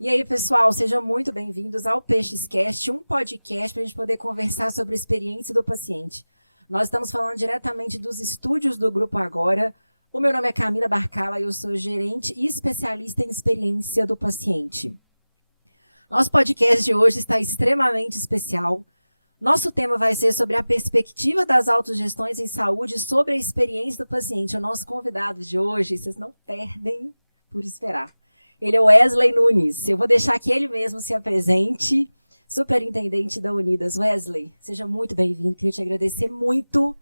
E aí, pessoal, sejam muito bem-vindos ao PeixesCast, um podcast para a gente poder conversar sobre a experiência do paciente. Nós estamos falando diretamente dos estúdios do Grupo Agora. O meu nome é Camila Barcala e eu sou gerente e especialista em experiência do paciente. Nosso podcast de hoje está extremamente especial. Nosso tema vai ser sobre a perspectiva das autogestões em saúde sobre a experiência do paciente. O nosso convidado de hoje, vocês não perdem por esperar. Ele é o Wesley Nunes. Eu vou deixar que ele mesmo se apresente, superintendente da Unidas. Wesley, seja muito bem-vindo. Queria te agradecer muito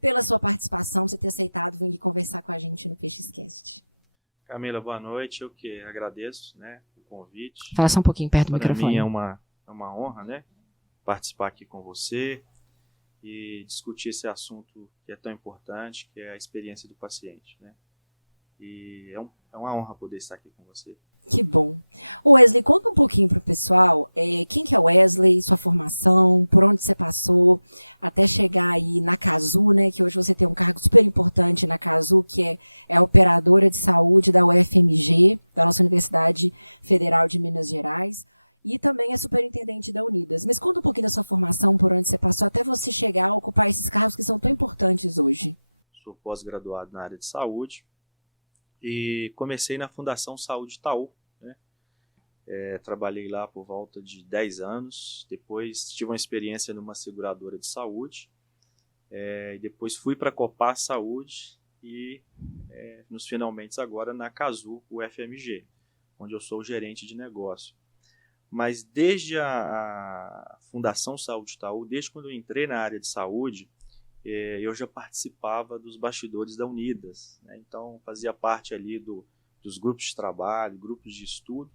pela sua participação, por você ter aceitado vir conversar com a gente no PeixesCast. Camila, boa noite. Eu que agradeço, o convite. Fala só um pouquinho perto do microfone. Para mim é uma honra, participar aqui com você e discutir esse assunto que é tão importante, que é a experiência do paciente, E é uma honra poder estar aqui com você. Que bom. Wesley, conta um pouquinho para o pessoal quem que é o Wesley, sua formação, por onde você passou, até chegar aí na Casu, que hoje você tem um cargo super importante na Casu, que é a operadora de saúde da UFMG, da nossa Universidade Federal de Minas Gerais, e também é superintendente da Unidas. Mas conta um pouquinho da sua formação, por onde você passou, até você chegar a ocupar esses cargos que são tão importantes hoje. Sou pós-graduado na área de saúde. E comecei na Fundação Saúde Itaú, trabalhei lá por volta de 10 anos, depois tive uma experiência numa seguradora de saúde, e depois fui para a Copar Saúde e nos finalmente agora na Casu, UFMG, onde eu sou o gerente de negócio. Mas desde a Fundação Saúde Itaú, desde quando eu entrei na área de saúde, eu já participava dos bastidores da Unidas, então fazia parte ali dos grupos de trabalho, grupos de estudo,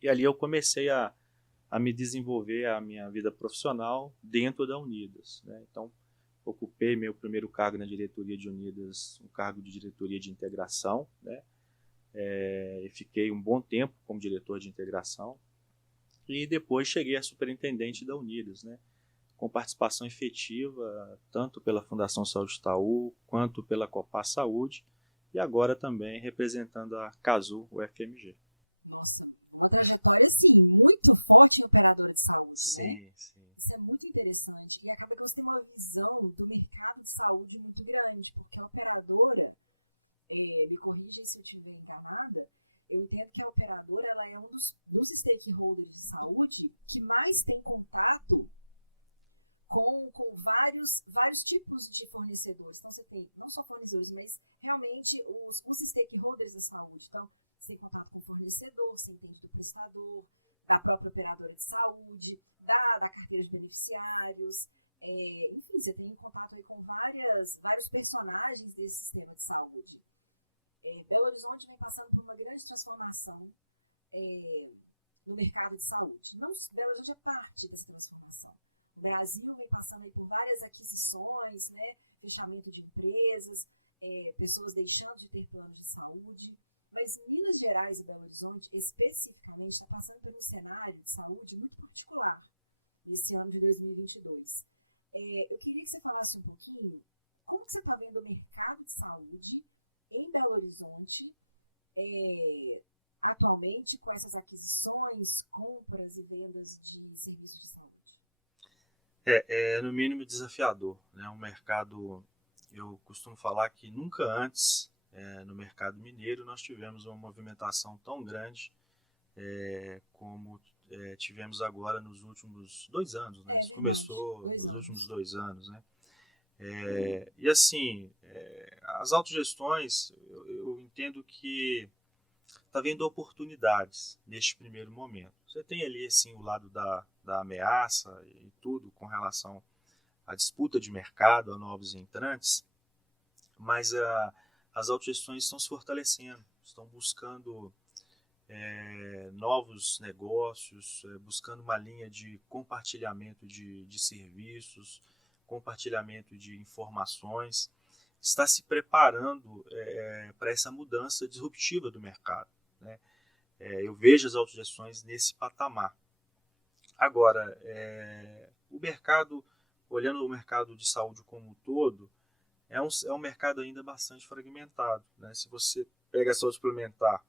e ali eu comecei a me desenvolver a minha vida profissional dentro da Unidas. Então ocupei meu primeiro cargo na diretoria de Unidas, um cargo de diretoria de integração, e fiquei um bom tempo como diretor de integração, e depois cheguei a superintendente da Unidas, com participação efetiva, tanto pela Fundação Saúde Itaú, quanto pela Copar Saúde, e agora também representando a Casu UFMG. Nossa, uma trajetória, assim, muito forte em operadora de saúde, Sim. Isso é muito interessante, e acaba que você tem uma visão do mercado de saúde muito grande, porque a operadora, me corrija se eu estiver enganada, eu entendo que a operadora ela é um dos stakeholders de saúde que mais tem contato com vários tipos de fornecedores. Então, você tem não só fornecedores, mas realmente os stakeholders da saúde. Então, você tem contato com o fornecedor, você entende do prestador, da própria operadora de saúde, da carteira de beneficiários. Enfim, você tem contato aí com vários personagens desse sistema de saúde. Belo Horizonte vem passando por uma grande transformação no mercado de saúde. Belo Horizonte é parte dessa transformação. O Brasil vem passando aí por várias aquisições, fechamento de empresas, pessoas deixando de ter planos de saúde, mas Minas Gerais e Belo Horizonte, especificamente, está passando por um cenário de saúde muito particular nesse ano de 2022. Eu queria que você falasse um pouquinho como que você está vendo o mercado de saúde em Belo Horizonte atualmente com essas aquisições, compras e vendas de serviços de saúde. É no mínimo desafiador, um mercado, eu costumo falar que nunca antes no mercado mineiro nós tivemos uma movimentação tão grande como tivemos agora nos últimos 2 anos, Isso verdade. começou nos últimos 2 anos, E assim, as autogestões, eu entendo que está havendo oportunidades neste primeiro momento. Você tem ali assim, o lado da ameaça e tudo com relação à disputa de mercado, a novos entrantes, mas as autogestões estão se fortalecendo, estão buscando novos negócios, buscando uma linha de compartilhamento de serviços, compartilhamento de informações, está se preparando para essa mudança disruptiva do mercado. Eu vejo as autogestões nesse patamar. Agora, o mercado, olhando o mercado de saúde como um todo, é um mercado ainda bastante fragmentado. Se você pega a saúde suplementar,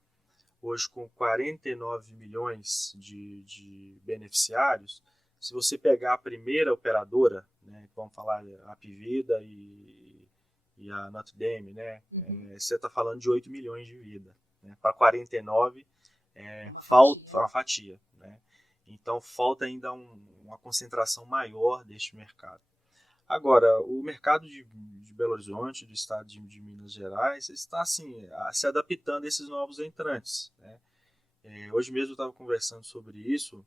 hoje com 49 milhões de beneficiários, se você pegar a primeira operadora, né, vamos falar a Apvida e a Notre Dame, né, você está falando de 8 milhões de vida. Né, para 49, falta uma fatia. Né, então, falta ainda uma concentração maior deste mercado. Agora, o mercado de Belo Horizonte, do estado de Minas Gerais, está assim, se adaptando a esses novos entrantes. Né? Hoje mesmo eu estava conversando sobre isso.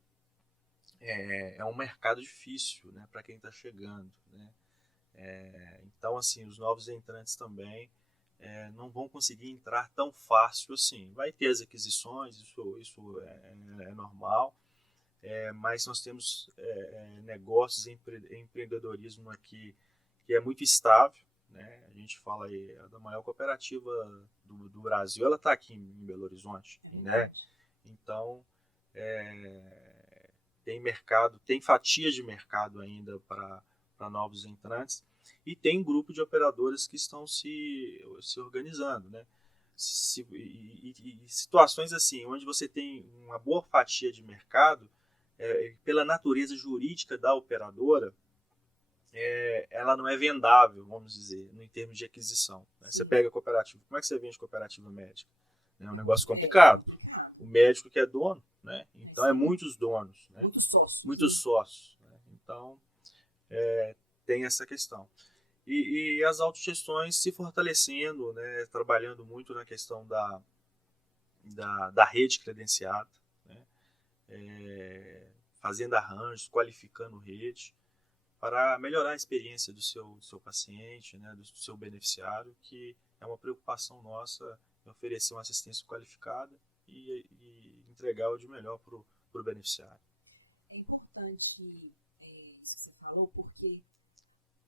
É um mercado difícil, né, para quem está chegando. Né? Então, assim, os novos entrantes também não vão conseguir entrar tão fácil assim. Vai ter as aquisições, isso é normal. Mas nós temos negócios, empreendedorismo aqui que é muito estável. Né? A gente fala aí da maior cooperativa do Brasil, ela está aqui em Belo Horizonte. É verdade. Né? Então, tem mercado, tem fatias de mercado ainda para novos entrantes e tem grupo de operadoras que estão se organizando. Né? E situações assim, onde você tem uma boa fatia de mercado, pela natureza jurídica da operadora, ela não é vendável, vamos dizer, em termos de aquisição. Né? Você pega a cooperativa, como é que você vende cooperativa médica? É um negócio complicado. O médico que é dono, né? Então muitos donos. Né? Muitos sócios. Muitos sócios. Né? Então, tem essa questão. E as autogestões se fortalecendo, né? Trabalhando muito na questão da rede credenciada, fazendo arranjos, qualificando rede, para melhorar a experiência do seu paciente, né, do seu beneficiário, que é uma preocupação nossa oferecer uma assistência qualificada e entregar o de melhor para o beneficiário. É importante isso que você falou, porque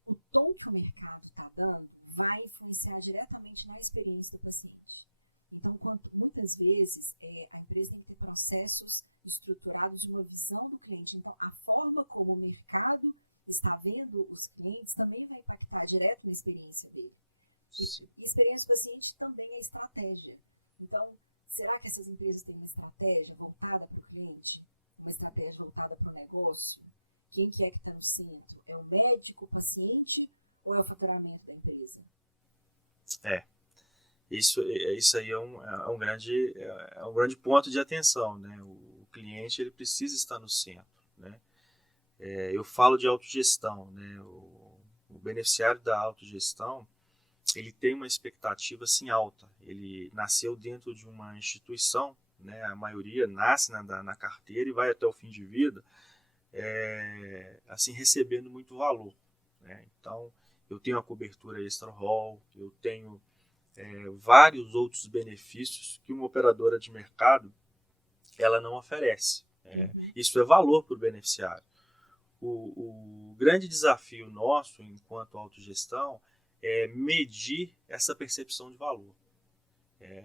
o tom que o mercado está dando vai influenciar diretamente na experiência do paciente. Então, muitas vezes, a empresa tem que ter processos estruturados de uma visão do cliente. Então, a forma como o mercado está vendo os clientes também vai impactar direto na experiência dele. E experiência do paciente também é estratégia. Então, será que essas empresas têm uma estratégia voltada para o cliente? Uma estratégia voltada para o negócio? Quem que está no centro? É o médico, o paciente ou é o faturamento da empresa? Isso aí é um grande ponto de atenção, né? O cliente ele precisa estar no centro, né? Eu falo de autogestão, né? O beneficiário da autogestão ele tem uma expectativa assim alta. Ele nasceu dentro de uma instituição, né? A maioria nasce na carteira e vai até o fim de vida, assim recebendo muito valor, né? Então eu tenho a cobertura extra rol, eu tenho vários outros benefícios que uma operadora de mercado ela não oferece. Isso é valor para o beneficiário. O grande desafio nosso, enquanto autogestão, é medir essa percepção de valor.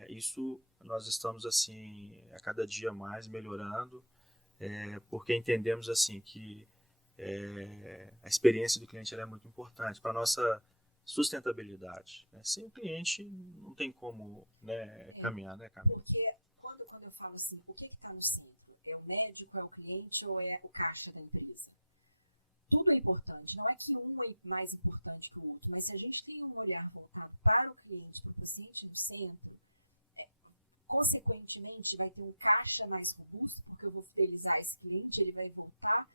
Isso nós estamos assim a cada dia mais melhorando, porque entendemos assim que a experiência do cliente ela é muito importante para a nossa sustentabilidade. Sem o cliente não tem como, né, caminhar, né, Camila? Porque quando eu falo assim, o que está no centro? É o médico, é o cliente ou é o caixa da empresa? Tudo é importante, não é que um é mais importante que o outro, mas se a gente tem um olhar voltado para o cliente, para o paciente no centro, consequentemente vai ter um caixa mais robusto, porque eu vou fidelizar esse cliente, ele vai voltar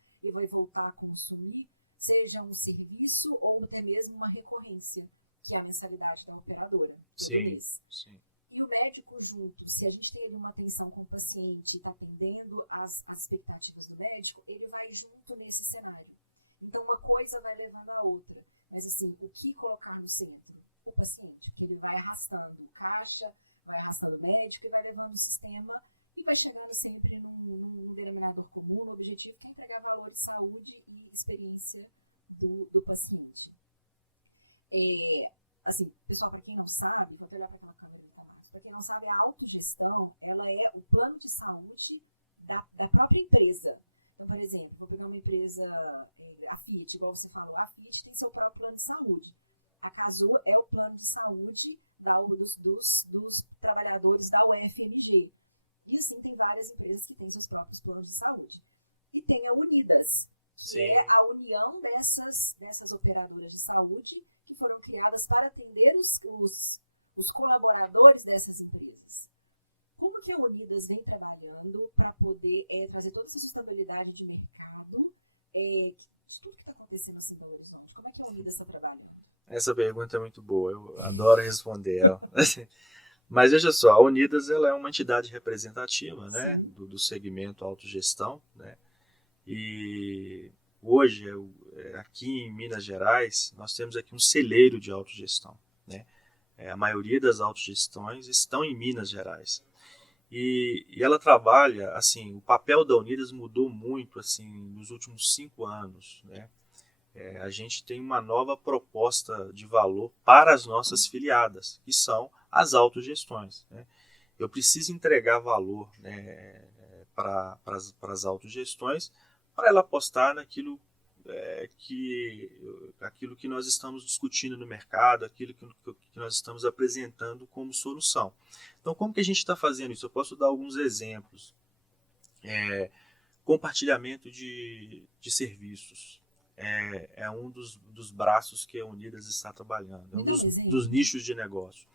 a consumir, seja um serviço ou até mesmo uma recorrência, que é a mensalidade da operadora, todo mês. Sim. E o médico junto, se a gente tem ali uma atenção com o paciente e está atendendo as expectativas do médico, ele vai junto nesse cenário. Então, uma coisa vai levando a outra. Mas, assim, o que colocar no centro? O paciente, porque ele vai arrastando o caixa, vai arrastando o médico e vai levando o sistema e vai chegando sempre num denominador comum, no objetivo que é entregar valor de saúde e experiência do paciente. Assim, pessoal, para quem não sabe, vou até olhar para aquela câmera ali, tá, Marcos? Para quem não sabe, a autogestão, ela é o plano de saúde da própria empresa. Então, por exemplo, vou pegar uma empresa, a Fiat, igual você falou, a Fiat tem seu próprio plano de saúde. A Casu é o plano de saúde dos trabalhadores da UFMG. E assim tem várias empresas que têm seus próprios planos de saúde. E tem a Unidas, que Sim. é a união dessas operadoras de saúde que foram criadas para atender os colaboradores dessas empresas. Como que a Unidas vem trabalhando para poder trazer toda essa sustentabilidade de mercado, de tudo que está acontecendo assim em Belo Horizonte? Como é que a Unidas está trabalhando? Essa pergunta é muito boa, eu adoro responder ela. Mas veja só, a Unidas ela é uma entidade representativa, né, do segmento autogestão, né, e hoje, aqui em Minas Gerais, nós temos aqui um celeiro de autogestão, né, a maioria das autogestões estão em Minas Gerais. E ela trabalha, assim, o papel da Unidas mudou muito, assim, nos últimos 5 anos, né? A gente tem uma nova proposta de valor para as nossas filiadas, que são as autogestões, né? Eu preciso entregar valor, né, para as autogestões, para ela apostar naquilo aquilo que nós estamos discutindo no mercado, aquilo que nós estamos apresentando como solução. Então, como que a gente está fazendo isso? Eu posso dar alguns exemplos. Compartilhamento de serviços. É um dos braços que a Unidas está trabalhando. Me dá um exemplo. Dos nichos de negócio.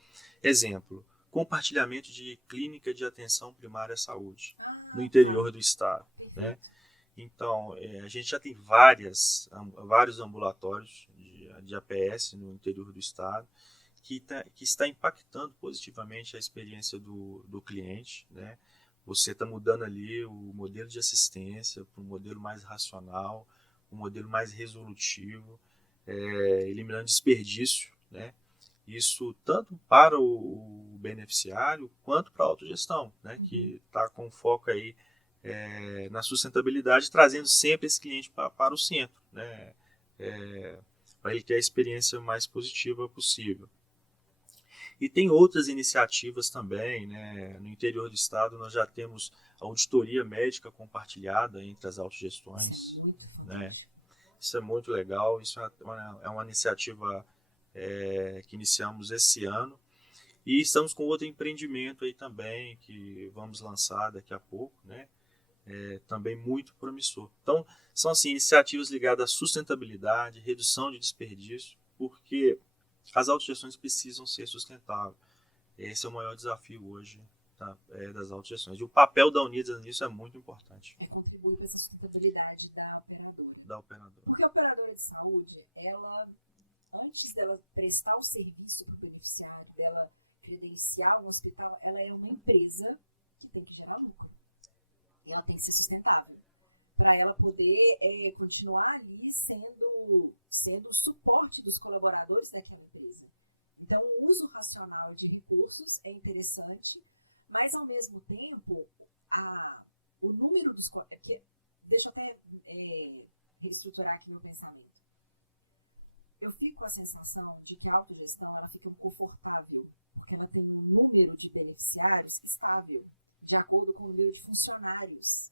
Exemplo, compartilhamento de clínica de atenção primária à saúde no interior do estado. Perfeito. Né? Então, a gente já tem vários ambulatórios de APS no interior do estado que está impactando positivamente a experiência do cliente, né? Você está mudando ali o modelo de assistência para um modelo mais racional, um modelo mais resolutivo, eliminando desperdício, né? Isso tanto para o beneficiário quanto para a autogestão, né? Que está com foco aí na sustentabilidade, trazendo sempre esse cliente para o centro, né? Para ele ter a experiência mais positiva possível. E tem outras iniciativas também, né? No interior do estado nós já temos a auditoria médica compartilhada entre as autogestões. Isso é muito fantástico. Né? Isso é muito legal, isso é uma iniciativa que iniciamos esse ano. E estamos com outro empreendimento aí também, que vamos lançar daqui a pouco, né? Também muito promissor. Então, são assim, iniciativas ligadas à sustentabilidade, redução de desperdício, porque as autogestões precisam ser sustentáveis. Esse é o maior desafio hoje, tá? Das autogestões. E o papel da Unidas nisso é muito importante. Contribuir para essa sustentabilidade da operadora. Porque a operadora de saúde, ela, antes dela prestar o serviço para o beneficiário, dela credenciar um hospital, ela é uma empresa que tem que gerar lucro. E ela tem que ser sustentável. Para ela poder continuar ali sendo o suporte dos colaboradores daquela empresa. Então, o uso racional de recursos é interessante, mas, ao mesmo tempo, o número dos... Porque, deixa eu até reestruturar aqui meu pensamento. Eu fico com a sensação de que a autogestão ela fica confortável, porque ela tem um número de beneficiários estável, de acordo com o número de funcionários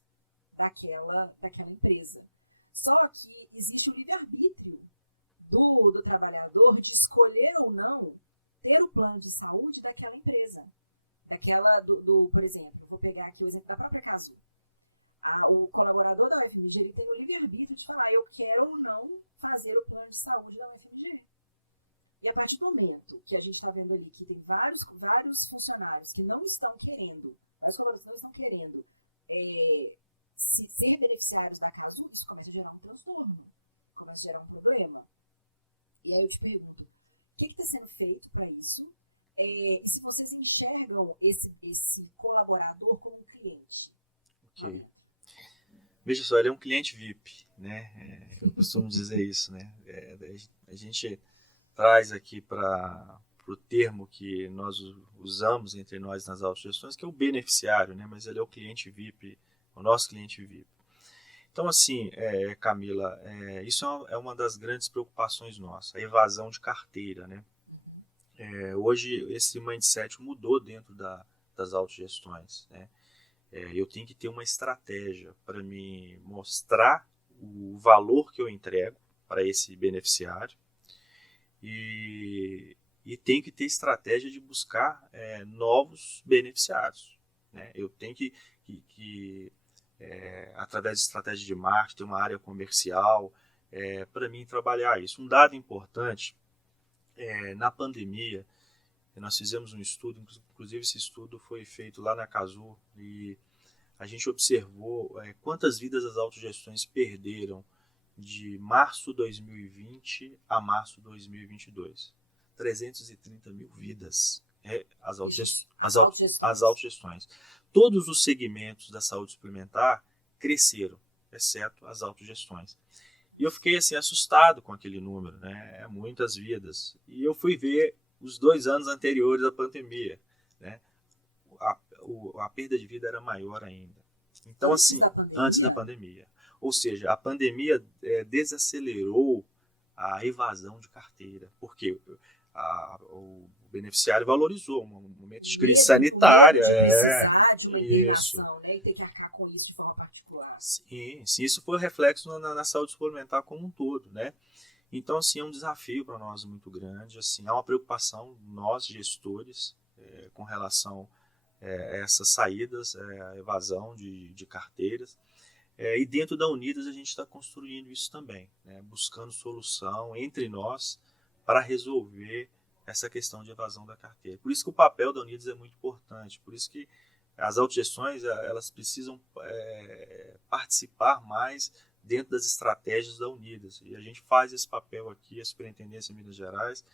daquela empresa. Só que existe o livre-arbítrio do trabalhador de escolher ou não ter o plano de saúde daquela empresa. Por exemplo, vou pegar aqui o exemplo da própria Casu. O colaborador da UFMG ele tem o livre-arbítrio de falar, eu quero ou não fazer o plano de saúde da UFMG. E a partir do momento que a gente está vendo ali que tem vários funcionários que não estão querendo, vários colaboradores que não estão querendo ser beneficiários da Casu, isso começa a gerar um transtorno, começa a gerar um problema. E aí eu te pergunto, o que está sendo feito para isso? E se vocês enxergam esse colaborador como um cliente lá dentro? Veja só, ele é um cliente VIP, né? Eu costumo dizer isso, né? A gente traz aqui para o termo que nós usamos entre nós nas autogestões, que é o beneficiário, né? Mas ele é o cliente VIP, o nosso cliente VIP. Então, assim, Camila, isso é uma das grandes preocupações nossas, a evasão de carteira, né? Uhum. Hoje, esse mindset mudou dentro das autogestões, né? Eu tenho que ter uma estratégia para me mostrar o valor que eu entrego para esse beneficiário e tenho que ter estratégia de buscar novos beneficiários, né? Eu tenho que através de estratégia de marketing, uma área comercial, para mim trabalhar isso. Um dado importante, na pandemia, nós fizemos um estudo, inclusive esse estudo foi feito lá na Casu, e a gente observou quantas vidas as autogestões perderam de março de 2020 a março de 2022. 330 mil vidas. As autogestões. Todos os segmentos da saúde suplementar cresceram, exceto as autogestões. E eu fiquei assim assustado com aquele número, né? Muitas vidas. E eu fui ver os 2 anos anteriores à pandemia, né? A perda de vida era maior ainda. Então, antes da pandemia? Antes da pandemia. Ou seja, a pandemia desacelerou a evasão de carteira. Porque o beneficiário valorizou um momento de crise sanitária. O medo de precisar de uma internação, né? E ter que arcar com isso de forma particular. Sim, isso foi reflexo na saúde suplementar como um todo, né? Então, assim, é um desafio para nós muito grande. Assim, há uma preocupação, nós, gestores, com relação a essas saídas, a evasão de carteiras. E dentro da Unidas a gente está construindo isso também, né? Buscando solução entre nós para resolver essa questão de evasão da carteira. Por isso que o papel da Unidas é muito importante, por isso que as autogestões elas precisam participar mais dentro das estratégias da Unidas. E a gente faz esse papel aqui, a Superintendência de Minas Gerais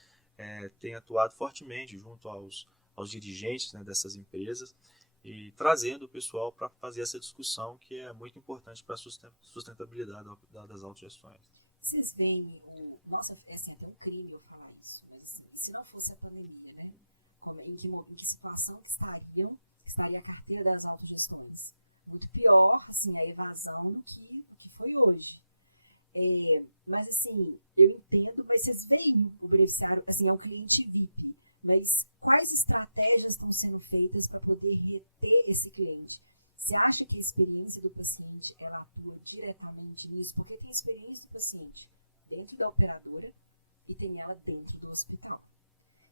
tem atuado fortemente junto aos dirigentes, né, dessas empresas, e trazendo o pessoal para fazer essa discussão que é muito importante para a sustentabilidade das autogestões. Vocês veem nossa, é assim, até um crime eu falar isso, mas assim, e se não fosse a pandemia, né? Em que situação que estaria a carteira das autogestões? Muito pior, assim, a evasão do que foi hoje. Mas assim, eu entendo, mas vocês veem o beneficiário, assim, é um cliente VIP, mas quais estratégias estão sendo feitas para poder reter esse cliente? Você acha que a experiência do paciente ela atua diretamente nisso? Porque tem a experiência do paciente dentro da operadora e tem ela dentro do hospital.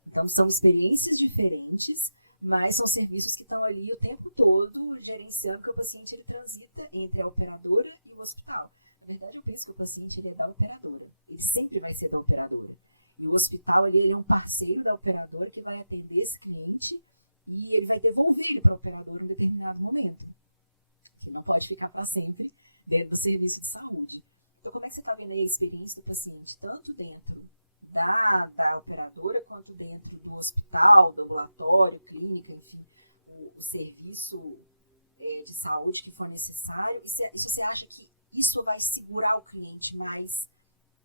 Então, são experiências diferentes, mas são serviços que estão ali o tempo todo gerenciando, que o paciente ele transita entre a operadora e o hospital. Na verdade, eu penso que o paciente ele é da operadora. Ele sempre vai ser da operadora. E o hospital ele é um parceiro da operadora que vai atender esse cliente e ele vai devolver ele para a operadora em um determinado momento. Que não pode ficar para sempre dentro do serviço de saúde. Então, como é que você está vendo aí a experiência do paciente, tanto dentro da operadora, quanto dentro do hospital, do ambulatório, clínica, enfim, o serviço de saúde que for necessário? E se você acha que isso vai segurar o cliente mais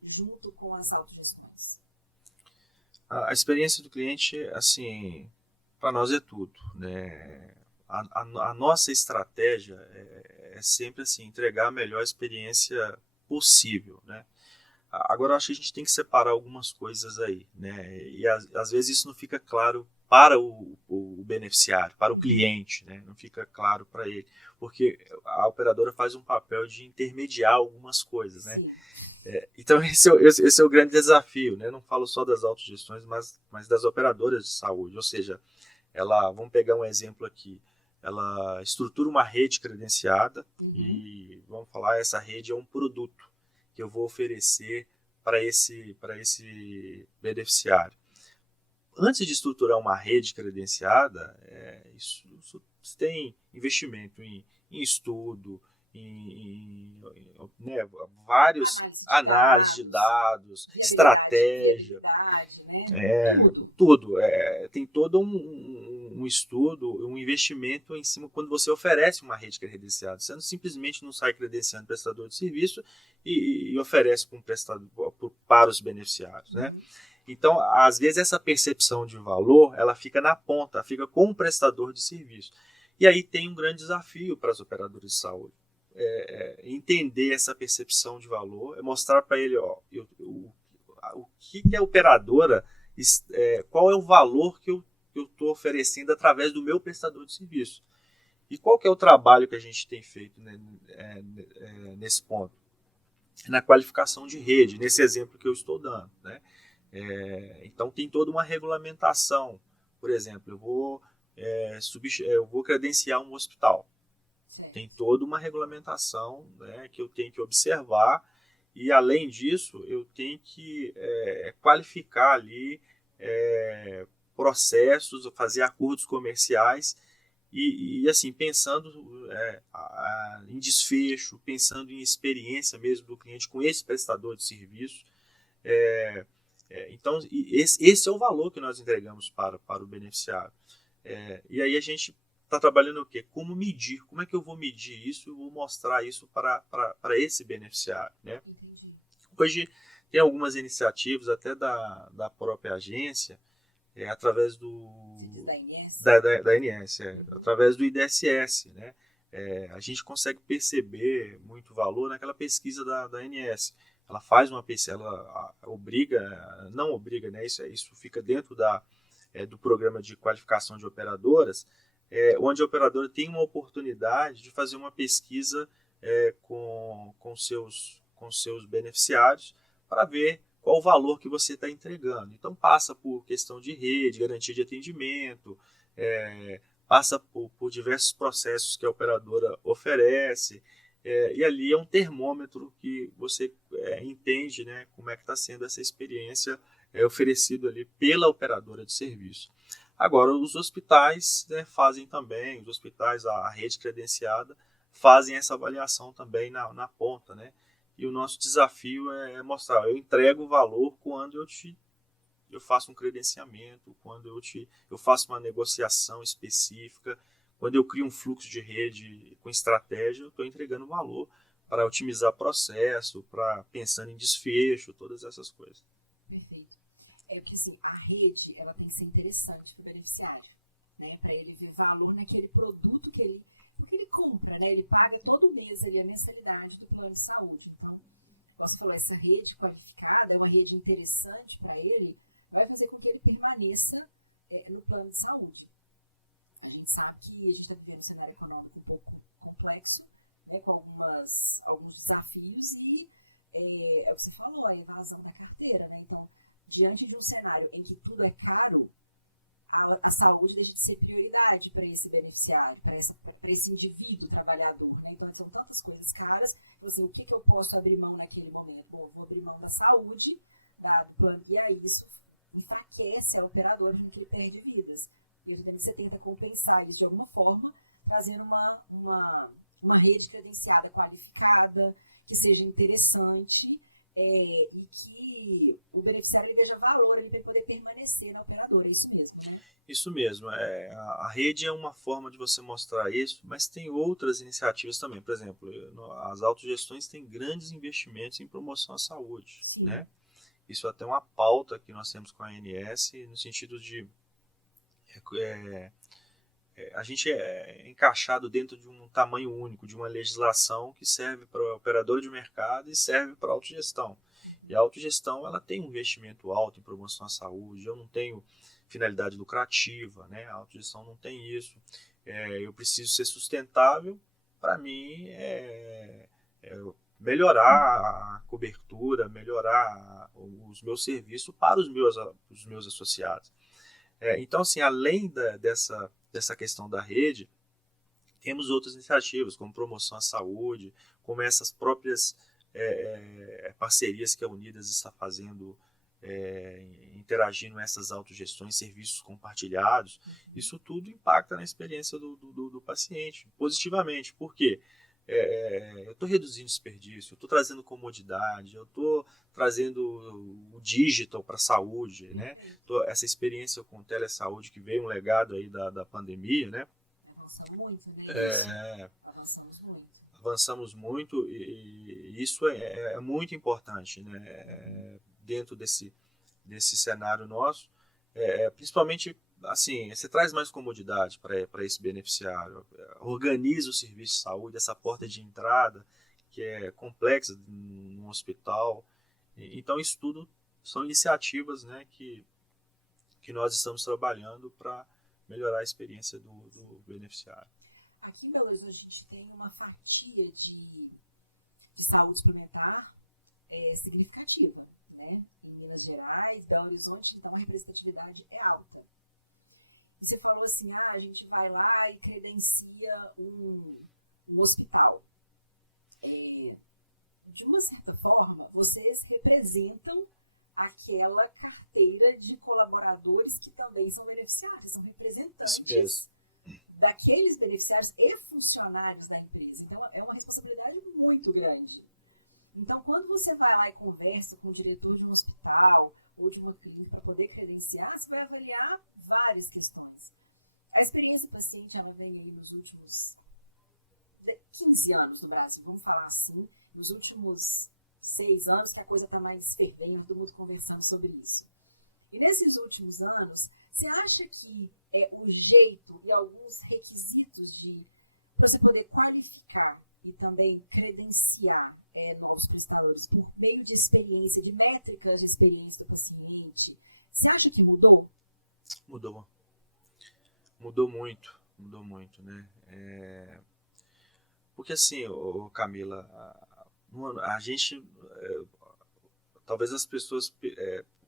junto com as autogestões? A experiência do cliente, assim, para nós é tudo, né? A nossa estratégia é sempre assim, entregar a melhor experiência possível, né? Agora, eu acho que a gente tem que separar algumas coisas aí, né? E às vezes isso não fica claro para o beneficiário, para o cliente, né? Não fica claro para ele, porque a operadora faz um papel de intermediar algumas coisas, né? Sim. Então esse é o grande desafio, né? Eu não falo só das autogestões, mas das operadoras de saúde, ou seja, vamos pegar um exemplo aqui, ela estrutura uma rede credenciada e vamos falar, essa rede é um produto que eu vou oferecer para esse beneficiário. Antes de estruturar uma rede credenciada, isso tem investimento em estudo, né, vários análise de dados, viabilidade, né? Tudo. Tem todo um estudo, um investimento em cima quando você oferece uma rede credenciada. Você simplesmente não sai credenciando prestador de serviço e oferece para os beneficiários, né? Então, às vezes, essa percepção de valor, ela fica na ponta, fica com o prestador de serviço. E aí tem um grande desafio para os operadores de saúde. Entender essa percepção de valor, mostrar para ele o que é a operadora, qual é o valor que eu estou oferecendo através do meu prestador de serviço. E qual que é o trabalho que a gente tem feito, né, nesse ponto? Na qualificação de rede, nesse exemplo que eu estou dando, né? Então tem toda uma regulamentação. Por exemplo, eu vou eu vou credenciar um hospital. Certo. Tem toda uma regulamentação, né, que eu tenho que observar, e além disso eu tenho que qualificar ali processos, fazer acordos comerciais e assim, pensando em desfecho, pensando em experiência mesmo do cliente com esse prestador de serviço. Então, esse é o valor que nós entregamos para o beneficiário. E aí a gente está trabalhando o quê? Como medir? Como é que eu vou medir isso e vou mostrar isso para esse beneficiário, né? Entendi. Hoje tem algumas iniciativas até da própria agência, através do... Você diz da ANS? Da ANS, Uhum. através do IDSS, né? A gente consegue perceber muito valor naquela pesquisa da ANS. Ela faz uma pesquisa, ela não obriga, né? Isso fica dentro do programa de qualificação de operadoras, onde a operadora tem uma oportunidade de fazer uma pesquisa com seus beneficiários para ver qual o valor que você está entregando. Então passa por questão de rede, garantia de atendimento, passa por diversos processos que a operadora oferece, e ali é um termômetro que você entende, né, como é que está sendo essa experiência oferecida ali pela operadora de serviço. Agora, os hospitais, né, fazem também, os hospitais, a rede credenciada, fazem essa avaliação também na ponta, né? E o nosso desafio é mostrar, eu entrego o valor quando eu faço um credenciamento, quando eu faço uma negociação específica, quando eu crio um fluxo de rede com estratégia, eu estou entregando valor para otimizar processo, para pensando em desfecho, todas essas coisas. Perfeito. Porque assim, a rede ela tem que ser interessante para o beneficiário, né? Para ele ver valor naquele produto porque ele compra, né? Ele paga todo mês ali a mensalidade do plano de saúde. Então, como você falou, essa rede qualificada é uma rede interessante para ele, vai fazer com que ele permaneça no plano de saúde. A gente sabe que a gente está vivendo um cenário econômico um pouco complexo, né? Com alguns desafios e é o que você falou, a evasão da carteira, né? Então, diante de um cenário em que tudo é caro, a saúde deixa de ser prioridade para esse beneficiário, para esse indivíduo trabalhador, né? Então, são tantas coisas caras. Então, assim, o que eu posso abrir mão naquele momento? Bom, eu vou abrir mão da saúde, do plano, e aí isso enfraquece a operadora, porque ele perde vidas. E eu estou dizendo que você tenta compensar isso de alguma forma, trazendo uma rede credenciada qualificada, que seja interessante, e que o beneficiário ele veja valor ali para ele poder permanecer na operadora. É isso mesmo, né? Isso mesmo. A rede é uma forma de você mostrar isso, mas tem outras iniciativas também. Por exemplo, as autogestões têm grandes investimentos em promoção à saúde. Sim. Né? Isso é até uma pauta que nós temos com a ANS, no sentido de a gente é encaixado dentro de um tamanho único, de uma legislação que serve para o operador de mercado e serve para a autogestão. Uhum. E a autogestão ela tem um investimento alto em promoção à saúde, eu não tenho finalidade lucrativa, né? A autogestão não tem isso. Eu preciso ser sustentável, para mim melhorar a cobertura, melhorar os meus serviços para os meus associados. Então, assim, além dessa questão da rede, temos outras iniciativas, como promoção à saúde, como essas próprias parcerias que a Unidas está fazendo, interagindo nessas autogestões, serviços compartilhados. Uhum. Isso tudo impacta na experiência do paciente, positivamente. Por quê? Eu estou reduzindo desperdício, eu estou trazendo comodidade, eu estou trazendo o digital para a saúde, né? Essa experiência com telesaúde que veio um legado aí da pandemia, né? Avançamos muito, né? Isso. Avançamos muito. Avançamos muito e isso é muito importante, né? Uhum. Dentro desse cenário nosso, principalmente assim, você traz mais comodidade para esse beneficiário, organiza o serviço de saúde, essa porta de entrada que é complexa no hospital. Então, isso tudo são iniciativas, né, que nós estamos trabalhando para melhorar a experiência do beneficiário. Aqui em Belo Horizonte a gente tem uma fatia de saúde suplementar significativa, né? Em Minas Gerais, Belo Horizonte, então a representatividade é alta. E você falou assim, a gente vai lá e credencia um hospital. De uma certa forma, vocês representam aquela carteira de colaboradores que também são beneficiários, são representantes daqueles beneficiários e funcionários da empresa. Então, é uma responsabilidade muito grande. Então, quando você vai lá e conversa com o diretor de um hospital ou de uma clínica para poder credenciar, você vai avaliar várias questões. A experiência do paciente, ela vem aí nos últimos 15 anos no Brasil, vamos falar assim, nos últimos 6 anos que a coisa está mais fervendo, todo mundo conversando sobre isso. E nesses últimos anos, você acha que o jeito e alguns requisitos para você poder qualificar e também credenciar novos prestadores por meio de experiência, de métricas de experiência do paciente, você acha que mudou? Mudou. Mudou muito, né? Porque assim, Camila, a gente, talvez as pessoas,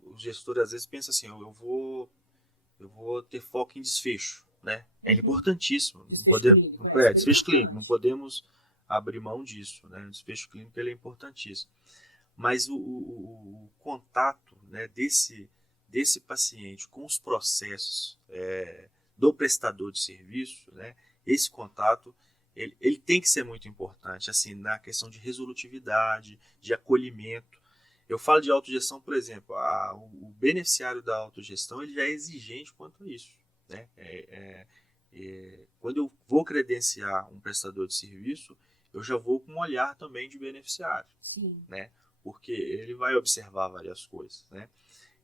os gestores às vezes pensam assim, eu vou ter foco em desfecho, né? É importantíssimo. Desfecho clínico, desfecho clínico, não podemos abrir mão disso, né? O desfecho clínico ele é importantíssimo. Mas o contato, né, desse paciente com os processos do prestador de serviço, né, esse contato ele tem que ser muito importante, assim, na questão de resolutividade, de acolhimento. Eu falo de autogestão, por exemplo, o beneficiário da autogestão ele já é exigente quanto a isso, né? Quando eu vou credenciar um prestador de serviço, eu já vou com um olhar também de beneficiário. Sim. Né? Porque ele vai observar várias coisas, né?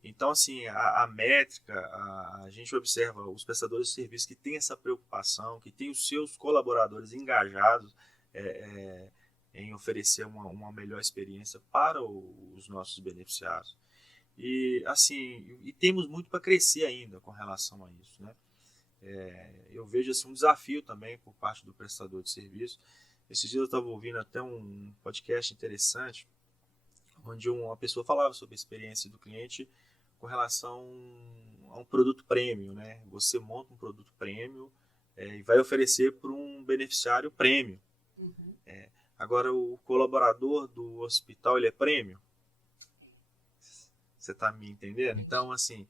Então, assim, a métrica, a gente observa os prestadores de serviço que têm essa preocupação, que têm os seus colaboradores engajados em oferecer uma melhor experiência para os nossos beneficiários. E, assim, temos muito para crescer ainda com relação a isso, né? Eu vejo assim, um desafio também por parte do prestador de serviço. Esses dias eu estava ouvindo até um podcast interessante, onde uma pessoa falava sobre a experiência do cliente com relação a um produto premium, né? Você monta um produto premium e vai oferecer para um beneficiário premium. Uhum. Agora, o colaborador do hospital, ele é premium? Você está me entendendo? Entendi. Então, assim,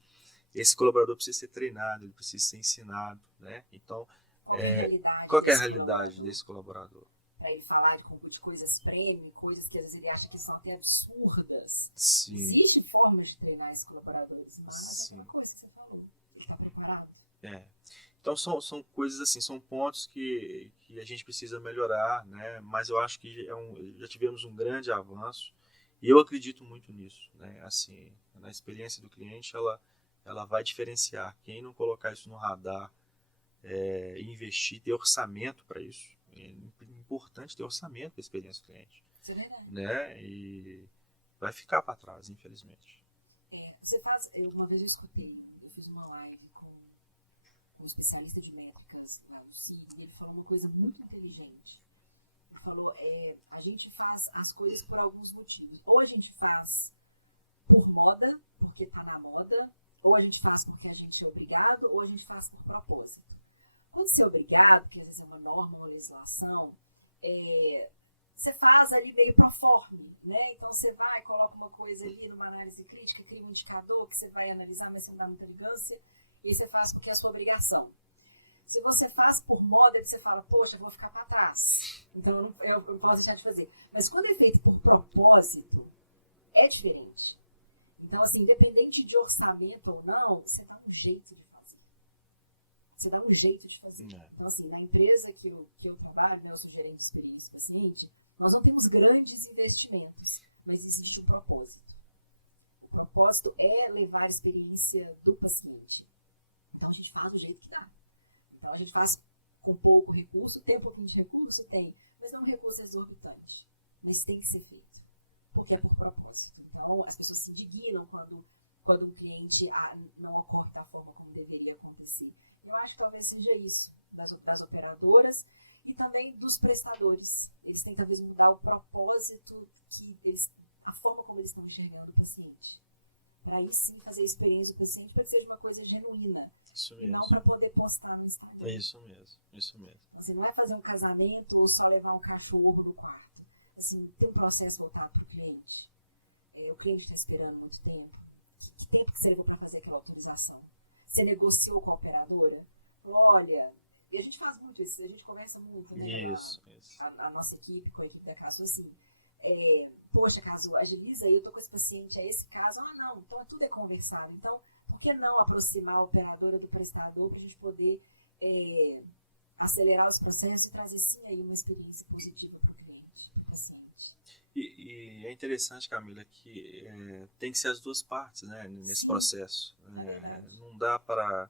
esse colaborador precisa ser treinado, ele precisa ser ensinado, né? Então, qual é a realidade desse colaborador? Para ele falar de coisas premium, coisas que às vezes ele acha que são até absurdas. Sim. Existem formas de treinar esses colaboradores, mas Sim. é aquela coisa que você falou. Ele está preparado. Então são coisas assim, são pontos que a gente precisa melhorar, né? Mas eu acho que já tivemos um grande avanço e eu acredito muito nisso, né? Assim, na experiência do cliente, ela vai diferenciar. Quem não colocar isso no radar e investir, ter orçamento para isso, é importante ter orçamento para a experiência do cliente. Isso é verdade. Né? E vai ficar para trás, infelizmente. Uma vez eu fiz uma live com um especialista de métricas lá do Ciro, e ele falou uma coisa muito inteligente. Ele falou, a gente faz as coisas por alguns motivos. Ou a gente faz por moda, porque está na moda, ou a gente faz porque a gente é obrigado, ou a gente faz por propósito. Quando você é obrigado, que às vezes é uma norma, uma legislação, você faz ali meio proforme, né? Então você vai, coloca uma coisa ali numa análise crítica, cria um indicador que você vai analisar, mas você não dá muita ligância, e aí você faz porque é a sua obrigação. Se você faz por moda, é porque você fala, poxa, eu vou ficar para trás, então eu não posso deixar de fazer. Mas quando é feito por propósito, é diferente. Então, assim, independente de orçamento ou não, você dá um jeito de fazer. Você dá um jeito de fazer. Então, assim, na empresa que eu trabalho, né, eu sou gerente de experiência do paciente, nós não temos grandes investimentos, mas existe um propósito. O propósito é levar a experiência do paciente. Então, a gente faz do jeito que dá. Então, a gente faz com pouco recurso, tem um pouquinho de recurso? Tem, mas não um recurso exorbitante. Mas tem que ser feito, porque é por propósito. Então, as pessoas se indignam quando um cliente não ocorre da forma como deveria acontecer. Eu acho que talvez seja isso, das operadoras e também dos prestadores. Eles têm talvez mudar o propósito, a forma como eles estão enxergando o paciente. Para aí sim fazer a experiência do paciente para que seja uma coisa genuína. e não para poder postar no Instagram. Isso mesmo. Então, assim, não é fazer um casamento ou só levar um cachorro no quarto. Assim, tem um processo voltado para o cliente. O cliente está esperando muito tempo. Que tempo que você levou para fazer aquela autorização? Você negociou com a operadora? Falou, olha, e a gente faz muito isso, a gente conversa muito, né? Isso. A nossa equipe, com a equipe da Casu, assim, poxa, Casu, agiliza, eu tô com esse paciente, é esse caso, não, então tudo é conversado. Então, por que não aproximar a operadora do prestador para a gente poder acelerar os processos e trazer, sim, aí uma experiência positiva para o cliente, para o paciente? E é interessante, Camila, que tem que ser as duas partes, né, nesse Sim, processo. É verdade. Não dá para...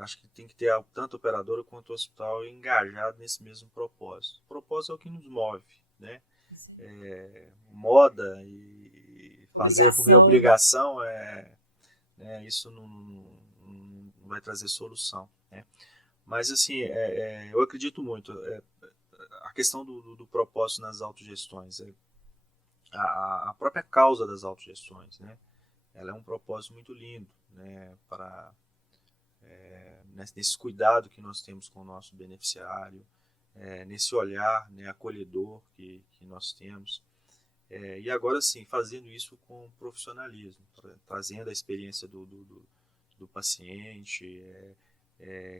acho que tem que ter tanto a operadora quanto o hospital engajado nesse mesmo propósito. O propósito é o que nos move, né? Isso aí. Moda e obrigação, isso não vai trazer solução, né? Mas, assim, eu acredito muito. A questão do propósito nas autogestões, a própria causa das autogestões, né? Ela é um propósito muito lindo, né? Nesse cuidado que nós temos com o nosso beneficiário, nesse olhar, né, acolhedor que nós temos. E agora sim, fazendo isso com profissionalismo, trazendo a experiência do paciente,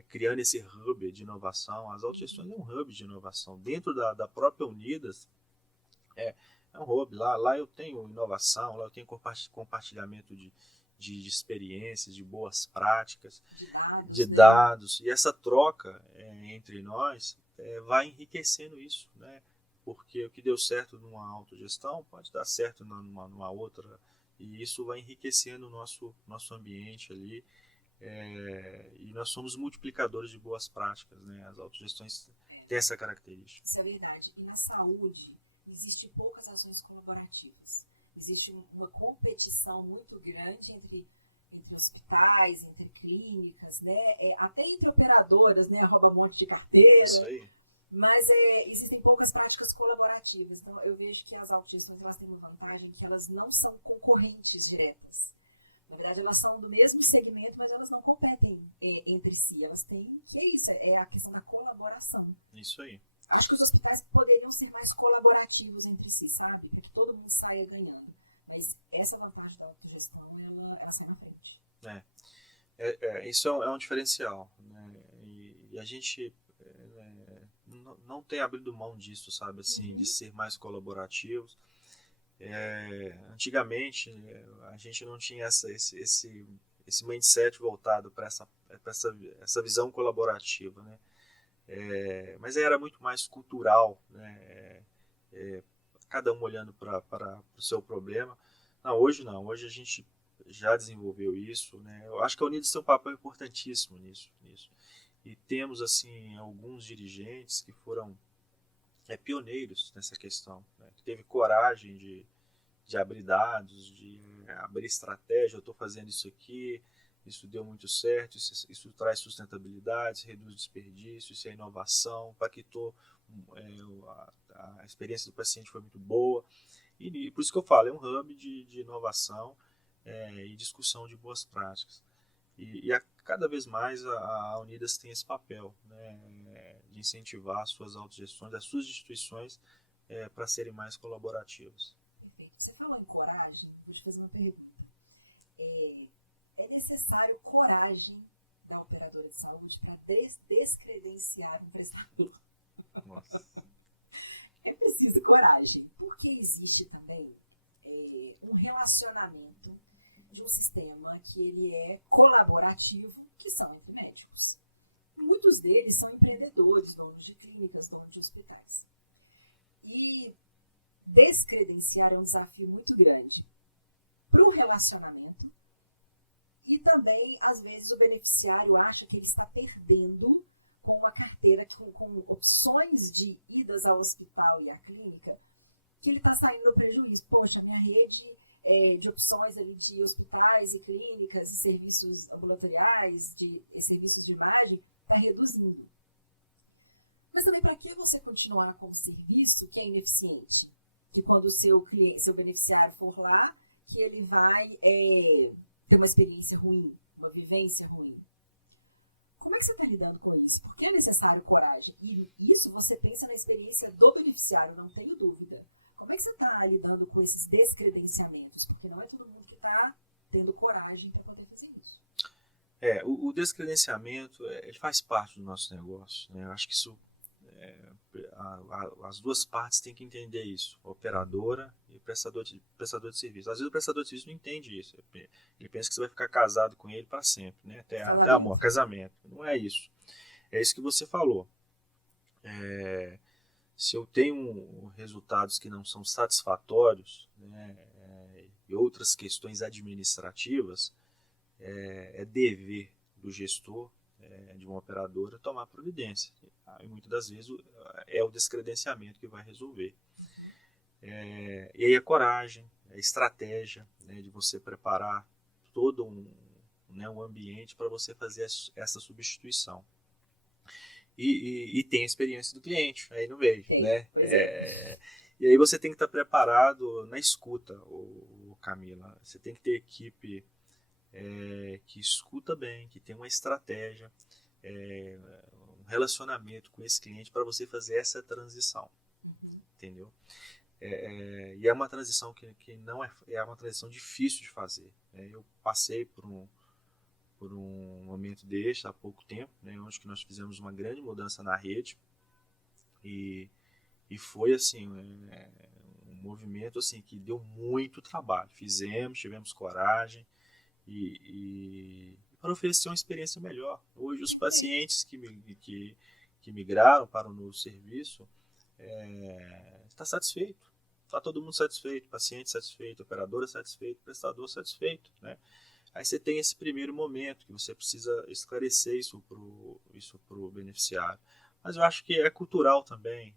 criando esse hub de inovação. As autogestões é um hub de inovação. Dentro da própria Unidas, é um hub. Lá eu tenho inovação, lá eu tenho compartilhamento de experiências, de boas práticas, de dados, de né? dados. E essa troca entre nós vai enriquecendo isso, né? Porque o que deu certo numa autogestão pode dar certo numa outra, e isso vai enriquecendo o nosso ambiente ali, e nós somos multiplicadores de boas práticas, né? As autogestões têm essa característica. Isso é verdade. E na saúde, existe poucas ações colaborativas. Existe uma competição muito grande entre hospitais, entre clínicas, né? Até entre operadoras, né? Rouba monte de carteira. Isso aí. Mas existem poucas práticas colaborativas. Então, eu vejo que as autogestões, elas têm uma vantagem que elas não são concorrentes diretas. Na verdade, elas são do mesmo segmento, mas elas não competem entre si. Elas têm, que é isso, é a questão da colaboração. Isso aí. Acho que os hospitais poderiam ser mais colaborativos entre si, sabe? Para que todo mundo saia ganhando. Mas essa vantagem da autogestão, ela sai na frente. Isso é um diferencial, né? E a gente não tem abrido mão disso, sabe? Assim, de ser mais colaborativos. Antigamente, a gente não tinha esse mindset voltado para essa visão colaborativa, né? Mas era muito mais cultural, né? Cada um olhando para o seu problema. Hoje a gente já desenvolveu isso, né? Eu acho que a Unidas tem um papel importantíssimo nisso. E temos, assim, alguns dirigentes que foram pioneiros nessa questão, né? Que teve coragem de abrir dados, de abrir estratégia. Eu estou fazendo isso aqui, isso deu muito certo, isso traz sustentabilidade, reduz desperdício, isso é inovação, impactou, a experiência do paciente foi muito boa. E por isso que eu falo, é um hub de inovação e discussão de boas práticas. E cada vez mais a Unidas tem esse papel, né, de incentivar as suas autogestões, as suas instituições para serem mais colaborativas. Perfeito. Você falou em coragem, vou te fazer uma pergunta. É necessário coragem da operadora de saúde para descredenciar um prestador? Nossa. É preciso coragem, porque existe também um relacionamento de um sistema que ele é colaborativo, que são entre médicos. Muitos deles são empreendedores, donos de clínicas, donos de hospitais. E descredenciar é um desafio muito grande para o relacionamento, e também, às vezes, o beneficiário acha que ele está perdendo com uma carteira, com opções de idas ao hospital e à clínica, que ele está saindo no prejuízo. Poxa, minha rede de opções ali de hospitais e clínicas e serviços ambulatoriais, e serviços de imagem, está reduzindo. Mas também, para que você continuar com um serviço que é ineficiente? Que quando o seu beneficiário for lá, que ele vai ter uma experiência ruim, uma vivência ruim. Como é que você está lidando com isso? Por que é necessário coragem? E isso você pensa na experiência do beneficiário, não tenho dúvida. Como é que você está lidando com esses descredenciamentos? Porque não é todo mundo que está tendo coragem para poder fazer isso. O descredenciamento ele faz parte do nosso negócio, né? Eu acho que isso as duas partes têm que entender isso, a operadora e o prestador de serviço. Às vezes o prestador de serviço não entende isso, ele pensa que você vai ficar casado com ele para sempre, né? Até amor, casamento. Não é isso. É isso que você falou. Se eu tenho resultados que não são satisfatórios, né, e outras questões administrativas, é dever do gestor de uma operadora tomar providência. E muitas das vezes é o descredenciamento que vai resolver. Uhum. E aí a coragem, a estratégia, né, de você preparar todo um ambiente para você fazer essa substituição. E tem a experiência do cliente aí no meio. Tem, né? Pois é. E aí você tem que estar preparado na escuta, Camila. Você tem que ter equipe que escuta bem, que tem uma estratégia, um relacionamento com esse cliente para você fazer essa transição. Uhum. Entendeu? E é uma transição que não é uma transição difícil de fazer. Né? Eu passei por um momento deste há pouco tempo, né, onde que nós fizemos uma grande mudança na rede e foi assim um movimento assim que deu muito trabalho. Tivemos coragem e para oferecer uma experiência melhor. Hoje os pacientes que migraram para o novo serviço está satisfeito. Está todo mundo satisfeito, paciente satisfeito, operadora satisfeito, prestador satisfeito, né? Aí você tem esse primeiro momento que você precisa esclarecer isso pro beneficiário. Mas eu acho que é cultural também.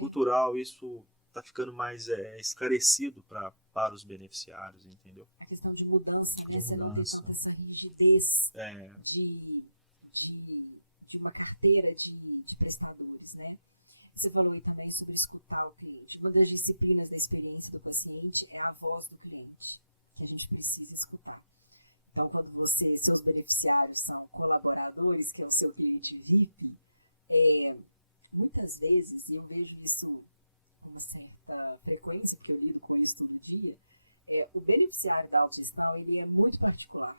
Cultural, isso está ficando mais esclarecido para os beneficiários, entendeu? A questão de mudança, né? Você não ter tanta essa rigidez de uma carteira de prestadores, né? Você falou aí também sobre escutar o cliente. Uma das disciplinas da experiência do paciente é a voz do cliente, que a gente precisa escutar. Então, quando seus beneficiários são colaboradores, que é o seu cliente VIP, muitas vezes, e eu vejo isso com uma certa frequência, porque eu lido com isso todo dia, o beneficiário da autogestão, ele é muito particular.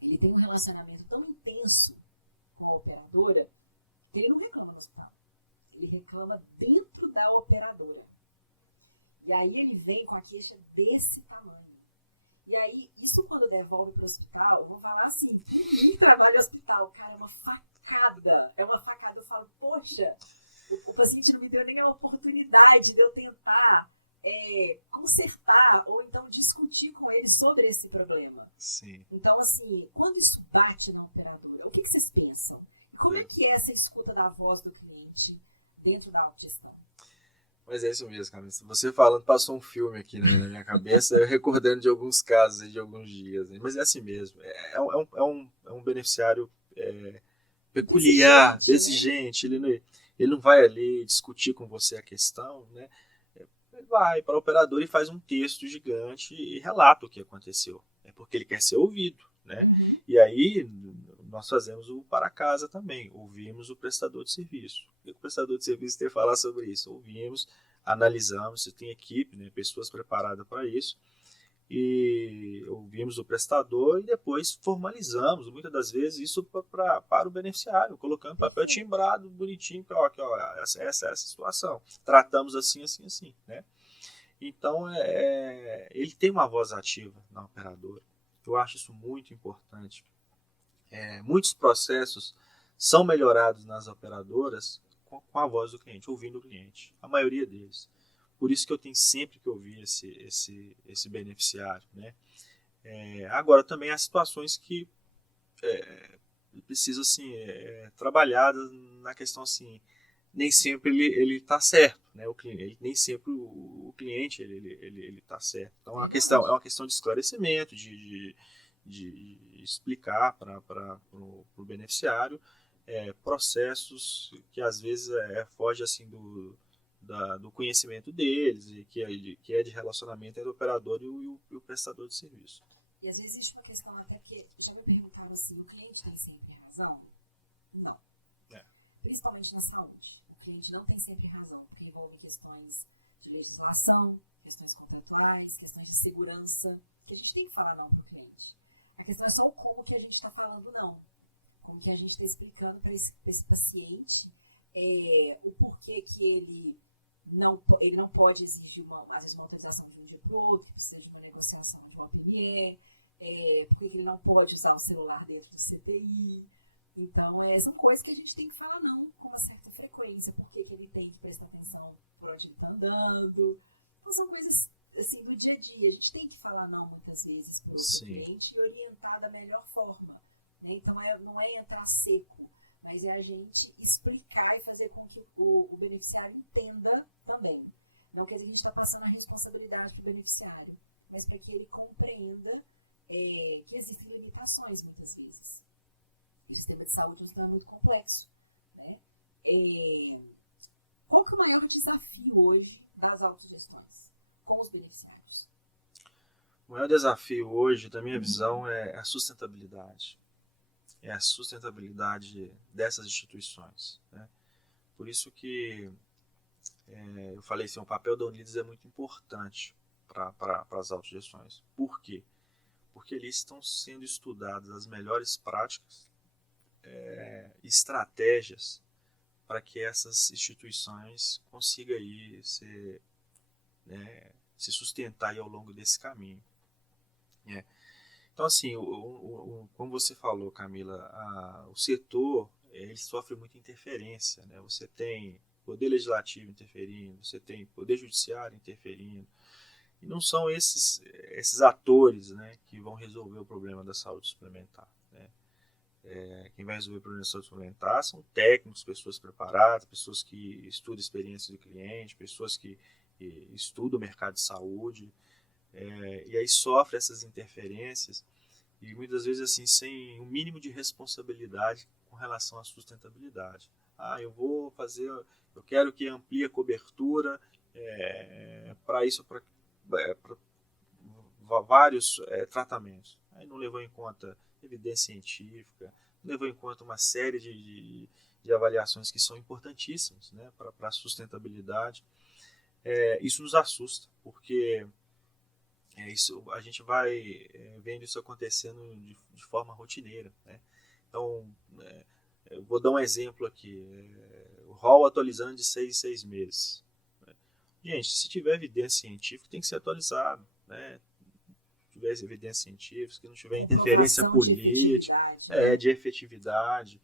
Ele tem um relacionamento tão intenso com a operadora que ele não reclama no hospital. Ele reclama dentro da operadora. E aí ele vem com a queixa desse tamanho. E aí, isso quando devolve para o hospital, eu vou falar assim, por mim que trabalho no hospital, cara, é uma facada. Eu falo, poxa, o paciente não me deu nem a oportunidade de eu tentar consertar ou então discutir com ele sobre esse problema. Sim. Então, assim, quando isso bate na operadora, o que vocês pensam? E como é que é essa escuta da voz do cliente dentro da autogestão? Mas é isso mesmo, cara. Você falando, passou um filme aqui na minha cabeça, eu recordando de alguns casos, de alguns dias. Mas é assim mesmo. É um beneficiário peculiar, exigente. Né? Ele não vai ali discutir com você a questão, né? Ele vai para o operador e faz um texto gigante e relata o que aconteceu. É porque ele quer ser ouvido, né? Uhum. E aí nós fazemos o para casa também. Ouvimos o prestador de serviço. O prestador de serviço tem que falar sobre isso. Ouvimos, analisamos, você tem equipe, né, pessoas preparadas para isso. E ouvimos o prestador e depois formalizamos, muitas das vezes, isso para o beneficiário, colocando papel timbrado, bonitinho, essa é a situação. Tratamos assim, assim, assim, né? Então, ele tem uma voz ativa na operadora. Eu acho isso muito importante. Muitos processos são melhorados nas operadoras com a voz do cliente, ouvindo o cliente. A maioria deles. Por isso que eu tenho sempre que ouvir esse beneficiário, né? Agora, também há situações que precisam assim, trabalhadas na questão assim, nem sempre ele está certo, né? Nem sempre o cliente ele está certo. Então, é uma questão de esclarecimento, de explicar para o beneficiário processos que às vezes foge assim do conhecimento deles e que é de relacionamento entre o operador e o prestador de serviço. E às vezes existe uma questão até porque já me perguntaram assim, o cliente tem sempre razão? Não. Principalmente na saúde. O cliente não tem sempre razão, porque envolve questões de legislação, questões contratuais, questões de segurança, que a gente tem que falar não para o cliente. A questão é só o como que a gente está falando não. Como que a gente está explicando para esse paciente o porquê que ele não pode exigir, às vezes, uma autorização de um dia para o outro, que precisa de uma negociação de uma PME, porquê que ele não pode usar o celular dentro do CTI. Então, são coisas que a gente tem que falar não com uma certa frequência, porquê que ele tem que prestar atenção por onde ele está andando. Então, são coisas assim, do dia a dia. A gente tem que falar não muitas vezes para o cliente e orientar da melhor forma. Né? Então, não é entrar seco, mas é a gente explicar e fazer com que o beneficiário entenda também. Não quer dizer que a gente está passando a responsabilidade para o beneficiário, mas para que ele compreenda que existem limitações muitas vezes. E o sistema de saúde é um sistema muito complexo. Né? Qual que é o maior desafio hoje das autogestões com os beneficiários? O maior desafio hoje, da minha visão, é a sustentabilidade. É a sustentabilidade dessas instituições. Né? Por isso que eu falei assim, o papel da Unidas é muito importante para as autogestões. Por quê? Porque ali estão sendo estudadas as melhores práticas, estratégias para que essas instituições consigam aí se sustentar aí ao longo desse caminho. Então, assim, como você falou, Camila, o setor ele sofre muita interferência. Né? Você tem poder legislativo interferindo, você tem poder judiciário interferindo, e não são esses atores, né, que vão resolver o problema da saúde suplementar. Né? Quem vai resolver o problema da saúde suplementar são técnicos, pessoas preparadas, pessoas que estudam a experiência do cliente, pessoas que estudam o mercado de saúde, e aí sofre essas interferências e muitas vezes assim sem um mínimo de responsabilidade com relação à sustentabilidade. Eu quero que amplie a cobertura para isso, para vários tratamentos. Aí não levou em conta evidência científica, não levou em conta uma série de avaliações que são importantíssimas, né, para a sustentabilidade. Isso nos assusta, porque a gente vai vendo isso acontecendo de forma rotineira. Né? Então, eu vou dar um exemplo aqui. O rol atualizando de 6 em 6 meses. Né? Gente, se tiver evidência científica, tem que ser atualizado. Né? Se tiver evidência científica, se não tiver interferência política, de efetividade. Né? De efetividade.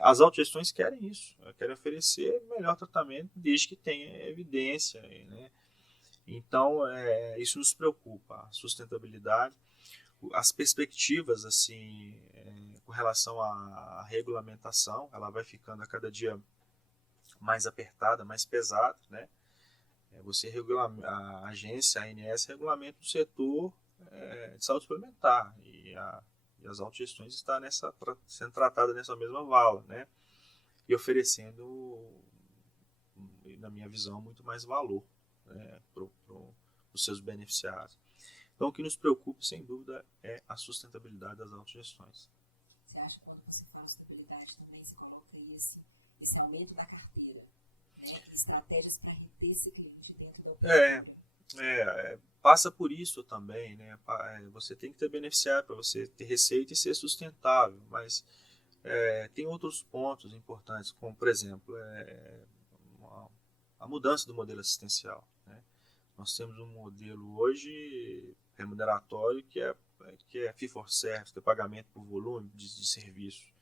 As autogestões querem isso. Querem oferecer melhor tratamento desde que tenha evidência. Né? Então, isso nos preocupa, a sustentabilidade, as perspectivas assim, com relação à regulamentação, ela vai ficando a cada dia mais apertada, mais pesada. Né? A agência, a ANS, regulamenta o setor de saúde suplementar e as autogestões estão sendo tratadas nessa mesma vala, né? E oferecendo, na minha visão, muito mais valor para os seus beneficiários. Então, o que nos preocupa, sem dúvida, é a sustentabilidade das autogestões. Você acha que quando você fala sustentabilidade também, você coloca aí esse aumento da carteira, né? E estratégias para reter esse cliente dentro da operadora? Passa por isso também, né? Você tem que ter beneficiário para você ter receita e ser sustentável, mas tem outros pontos importantes, como, por exemplo, a mudança do modelo assistencial. Né? Nós temos um modelo hoje remuneratório que é fee for service, que é pagamento por volume de serviço.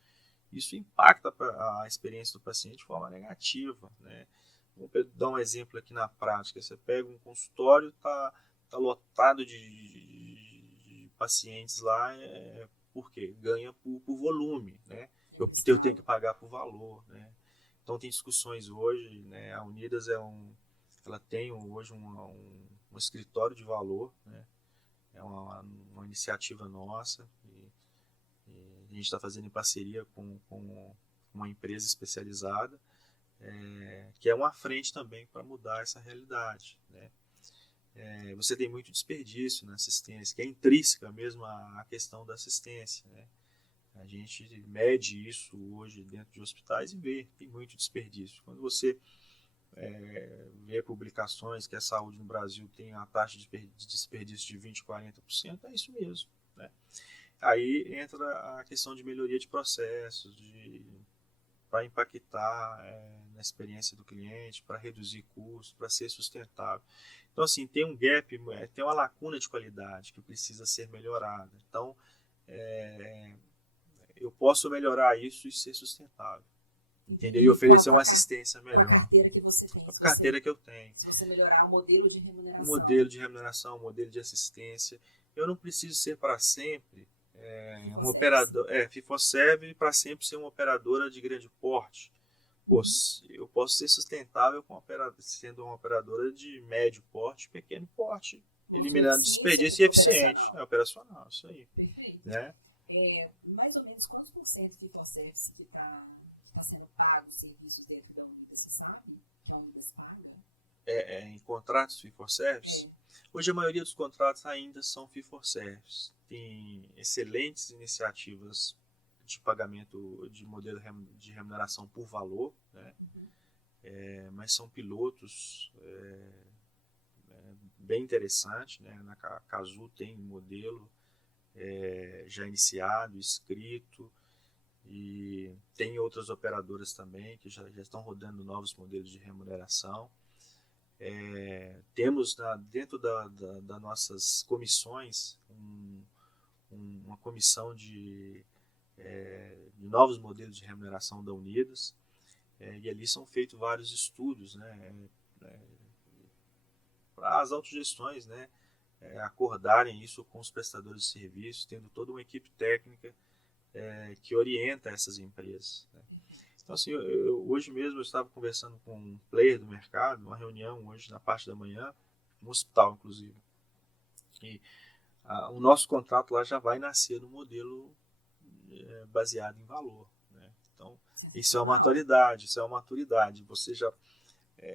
Isso impacta a experiência do paciente de forma negativa. Né? Vou dar um exemplo aqui na prática. Você pega um consultório, está lotado de pacientes lá, porque ganha por volume. Né? Eu tenho que pagar por valor. Né? Então tem discussões hoje, né? A Unidas ela tem hoje um escritório de valor, né? É uma iniciativa nossa e a gente está fazendo em parceria com uma empresa especializada, que é uma frente também para mudar essa realidade. Né? Você tem muito desperdício na assistência, que é intrínseca mesmo à questão da assistência. Né? A gente mede isso hoje dentro de hospitais e vê, tem muito desperdício. Quando você vê publicações que a saúde no Brasil tem a taxa de desperdício de 20%, 40%, é isso mesmo, né? Aí entra a questão de melhoria de processos, para impactar na experiência do cliente, para reduzir custos, para ser sustentável. Então, assim, tem um gap, tem uma lacuna de qualidade que precisa ser melhorada. Então, eu posso melhorar isso e ser sustentável. Entendi. E oferecer uma assistência melhor. Com a carteira que você tem. Com a carteira que eu tenho. Se você melhorar o modelo de remuneração. O modelo de remuneração, o modelo de assistência. Eu não preciso ser para sempre um operador. FIFO-Serve para sempre ser uma operadora de grande porte. Eu posso ser sustentável sendo uma operadora de médio porte, pequeno porte. Eliminando desperdício e operacional. Operacional, isso aí. Perfeito. Né? Mais ou menos quantos por cento FIFO-Service que tá sendo pago os serviços dentro da Unidas, você sabe? Que a Unidas paga? Em contratos FIFO-Service? Hoje a maioria dos contratos ainda são FIFO-Service. Tem excelentes iniciativas de pagamento de modelo de remuneração por valor, né? Mas são pilotos bem interessantes, né? Na Casu tem um modelo já iniciado, escrito, e tem outras operadoras também que já estão rodando novos modelos de remuneração. Temos dentro das nossas comissões uma comissão de novos modelos de remuneração da Unidas, e ali são feitos vários estudos, né, para as autogestões, né, acordarem isso com os prestadores de serviços, tendo toda uma equipe técnica que orienta essas empresas, né. Então, assim, hoje mesmo eu estava conversando com um player do mercado, uma reunião hoje na parte da manhã, no hospital, inclusive. E o nosso contrato lá já vai nascer no modelo baseado em valor, né? Então, isso é uma maturidade. Você já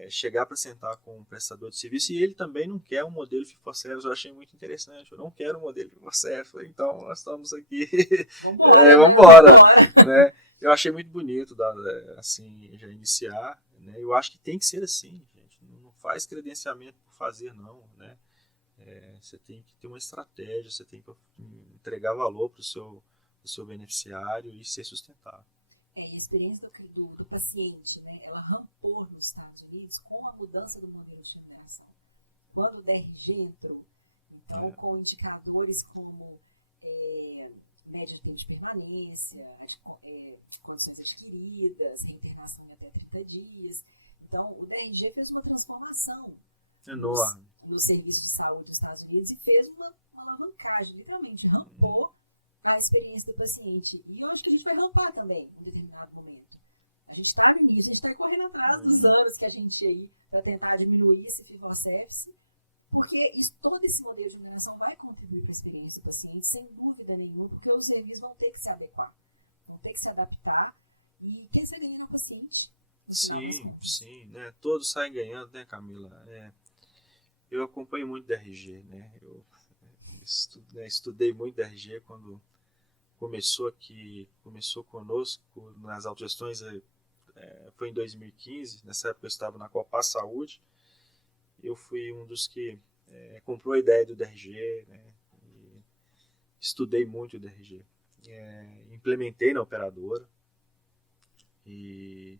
chegar para sentar com um prestador de serviço e ele também não quer um modelo FIFO-Service. Eu achei muito interessante. Eu não quero um modelo FIFO-Service. Então, nós estamos aqui. Vambora, né? Vambora. Né? Eu achei muito bonito assim, já iniciar. Né? Eu acho que tem que ser assim, gente. Não faz credenciamento por fazer, não. Né? Você tem que ter uma estratégia, você tem que entregar valor para o seu beneficiário e ser sustentável. E a experiência do paciente, né, ela rampou nos Estados Unidos com a mudança do modelo de remuneração. Quando o DRG entrou, então, com indicadores como média de tempo de permanência, condições adquiridas, reinternação em até 30 dias. Então, o DRG fez uma transformação no serviço de saúde dos Estados Unidos e fez uma alavancagem, literalmente rampou a experiência do paciente. E eu acho que a gente vai rampar também em um determinado momento. A gente está no início, a gente está correndo atrás dos anos que a gente aí para tentar diminuir esse FIFO-Service, porque todo esse modelo de remuneração vai contribuir para a experiência do paciente, sem dúvida nenhuma, porque os serviços vão ter que se adequar, vão ter que se adaptar, e quem sai ganhando é o paciente, no final das contas. Sim, né? Todos saem ganhando, né, Camila? Eu acompanho muito DRG, né? Eu estudei muito DRG quando começou conosco nas autogestões, foi em 2015, nessa época eu estava na Copa Saúde, eu fui um dos que comprou a ideia do DRG, né, e estudei muito o DRG, implementei na operadora e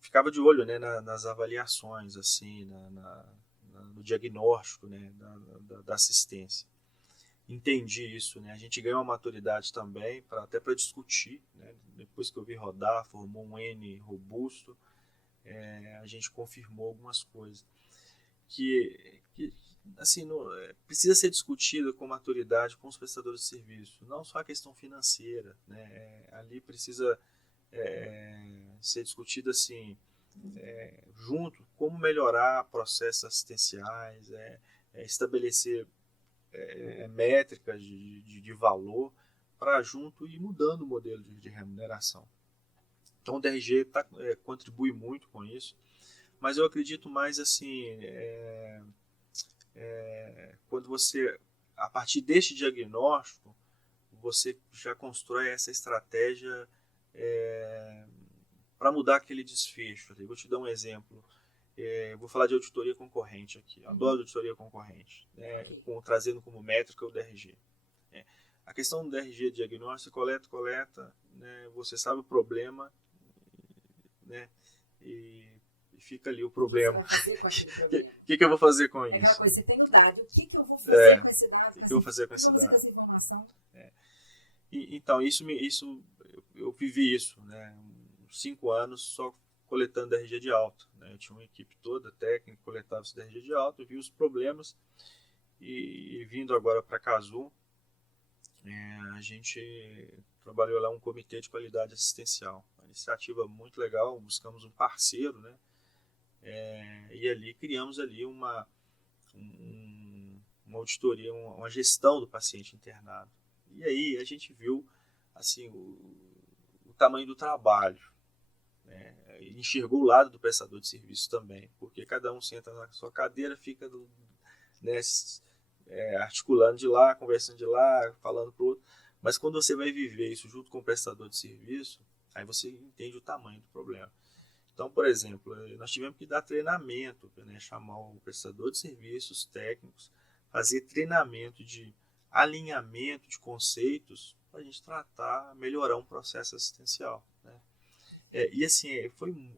ficava de olho, né, nas avaliações, assim, no diagnóstico, né, da assistência. Entendi isso, né? A gente ganhou uma maturidade também, até para discutir, né? Depois que eu vi rodar, formou um N robusto, a gente confirmou algumas coisas que assim, precisa ser discutido com maturidade com os prestadores de serviço, não só a questão financeira, né? Ali precisa ser discutido assim, junto, como melhorar processos assistenciais, estabelecer métricas de valor para junto ir mudando o modelo de remuneração. Então o DRG contribui muito com isso, mas eu acredito mais assim, quando você, a partir deste diagnóstico, você já constrói essa estratégia para mudar aquele desfecho. Eu vou te dar um exemplo. Vou falar de auditoria concorrente aqui. Eu adoro auditoria concorrente, né? Ok. Trazendo como métrica o DRG. A questão do DRG de diagnóstico, coleta, né? Você sabe o problema, né? E fica ali o problema. O que você vai fazer com aquele problema? O que eu vou fazer com isso? É aquela coisa, você tem o dado, e o que eu vou fazer com esse dado? O que eu vou fazer com essa informação? Então, eu vivi isso, né? 5 anos só coletando DRG de alta, né? Eu tinha uma equipe toda técnica, coletava esse DRG de alta, eu vi os problemas e vindo agora para a Casu, a gente trabalhou lá um comitê de qualidade assistencial, uma iniciativa muito legal, buscamos um parceiro, né? E ali criamos ali uma auditoria, uma gestão do paciente internado. E aí a gente viu assim, o tamanho do trabalho, né? Enxergou o lado do prestador de serviço também, porque cada um senta na sua cadeira, fica né, articulando de lá, conversando de lá, falando para o outro. Mas quando você vai viver isso junto com o prestador de serviço, aí você entende o tamanho do problema. Então, por exemplo, nós tivemos que dar treinamento, né, chamar o prestador de serviços técnicos, fazer treinamento de alinhamento de conceitos para a gente melhorar um processo assistencial, né? E assim,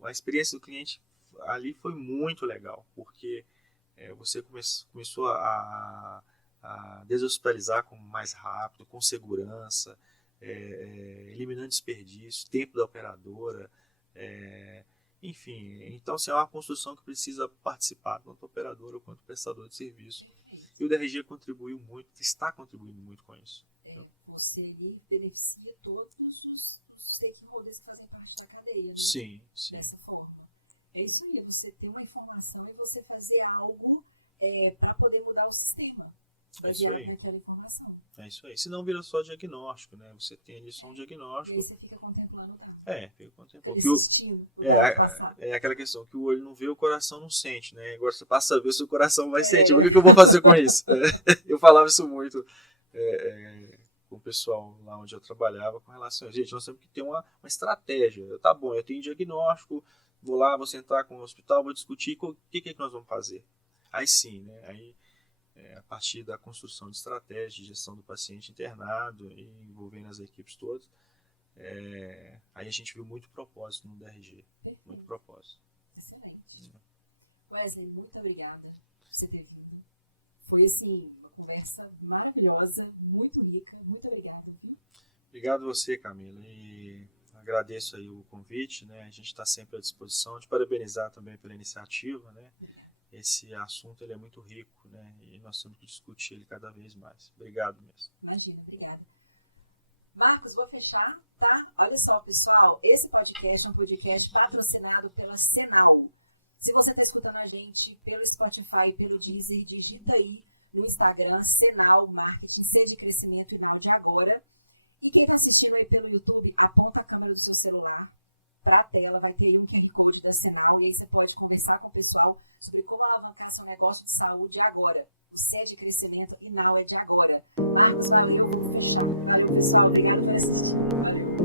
a experiência do cliente ali foi muito legal, porque você começou a deshospitalizar mais rápido, com segurança, eliminando desperdício, tempo da operadora, enfim. Então, assim, é uma construção que precisa participar, tanto o operador quanto o prestador de serviço. Perfeito. E o DRG contribuiu muito, está contribuindo muito com isso. Você ali beneficia todos os stakeholders que fazem parte da cadeia, né? Sim. Dessa forma. É isso aí, você ter uma informação e você fazer algo para poder mudar o sistema, baseado naquela informação. É isso aí. Se não vira só diagnóstico, né? Você tem ali só um diagnóstico. E aí você fica contemplando o dado. Fica contemplando. Fica ali assistindo o dado passar. É aquela questão que o olho não vê, o coração não sente, né? Agora você passa a ver, o seu coração vai sentir. O que eu vou fazer com isso? Eu falava isso muito com o pessoal lá onde eu trabalhava com relação a gente, nós temos que ter uma estratégia. Tá bom, eu tenho diagnóstico, vou lá, vou sentar com o hospital, vou discutir o que nós vamos fazer. Aí sim, né? Aí, a partir da construção de estratégia, de gestão do paciente internado e envolvendo as equipes todas, aí a gente viu muito propósito no DRG. Perfeito. Muito propósito. Excelente. Wesley, muito obrigada por você ter vindo. Foi, assim, uma conversa maravilhosa, muito rica. Muito obrigada, viu? Obrigado a você, Camila. E agradeço aí o convite, né? A gente está sempre à disposição. Te parabenizar também pela iniciativa, né? Obrigada. Esse assunto ele é muito rico, né? E nós temos que discutir ele cada vez mais. Obrigado mesmo. Imagina, obrigada. Marcos, vou fechar, tá? Olha só, pessoal, esse podcast é um podcast patrocinado pela Cenal. Se você está escutando a gente pelo Spotify, pelo Deezer, digita aí no Instagram, Cenal Marketing, C de crescimento e Nau de agora. E quem está assistindo aí pelo YouTube, aponta a câmera do seu celular para a tela, vai ter aí um QR Code da Cenal, e aí você pode conversar com o pessoal sobre como alavancar seu negócio de saúde agora. O C é de crescimento e Nau é de agora. Marcos, valeu, vamos fechar. Valeu, pessoal, obrigado por assistir. Valeu.